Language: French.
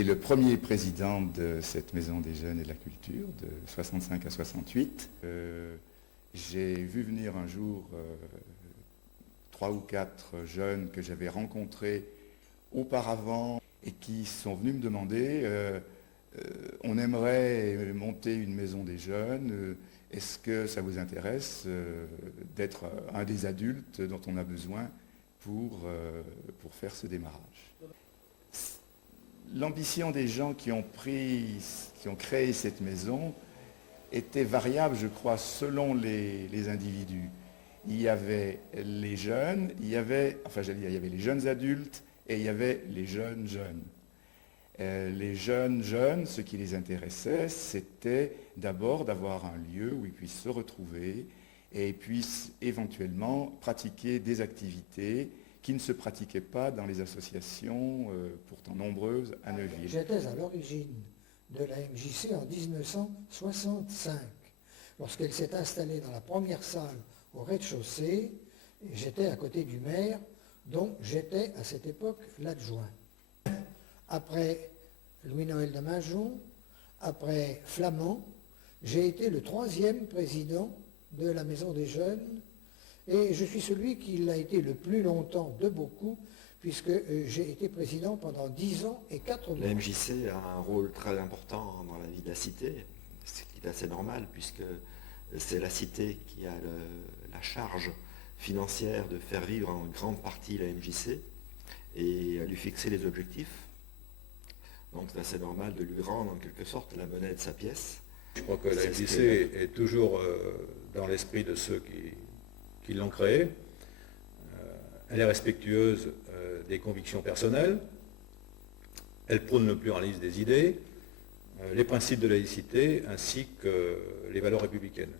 été le premier président de cette Maison des Jeunes et de la Culture, de 65 à 68. J'ai vu venir un jour 3 ou 4 jeunes que j'avais rencontrés auparavant et qui sont venus me demander on aimerait monter une maison des jeunes, est-ce que ça vous intéresse d'être un des adultes dont on a besoin pour faire ce démarrage. L'ambition des gens qui ont créé cette maison était variable, je crois, selon les individus. Il y avait les jeunes, il y avait les jeunes adultes et il y avait les jeunes jeunes. Les jeunes jeunes, ce qui les intéressait, c'était d'abord d'avoir un lieu où ils puissent se retrouver et puissent éventuellement pratiquer des activités qui ne se pratiquaient pas dans les associations pourtant nombreuses à Neuville. J'étais à l'origine de la MJC en 1965, lorsqu'elle s'est installée dans la première salle au rez-de-chaussée, et j'étais à côté du maire, dont j'étais à cette époque l'adjoint. Après Louis-Noël de Mainjon, après Flamand, j'ai été le 3e président de la Maison des Jeunes, et je suis celui qui l'a été le plus longtemps de beaucoup, puisque j'ai été président pendant 10 ans et 4 mois. La MJC a un rôle très important dans la vie de la cité, ce qui est assez normal, puisque c'est la cité qui a la charge financière de faire vivre en grande partie la MJC et à lui fixer les objectifs. Donc c'est assez normal de lui rendre en quelque sorte la monnaie de sa pièce. Je crois que la MJC est toujours dans l'esprit de ceux qui l'ont créée. Elle est respectueuse des convictions personnelles. Elle prône le pluralisme des idées, les principes de laïcité ainsi que les valeurs républicaines.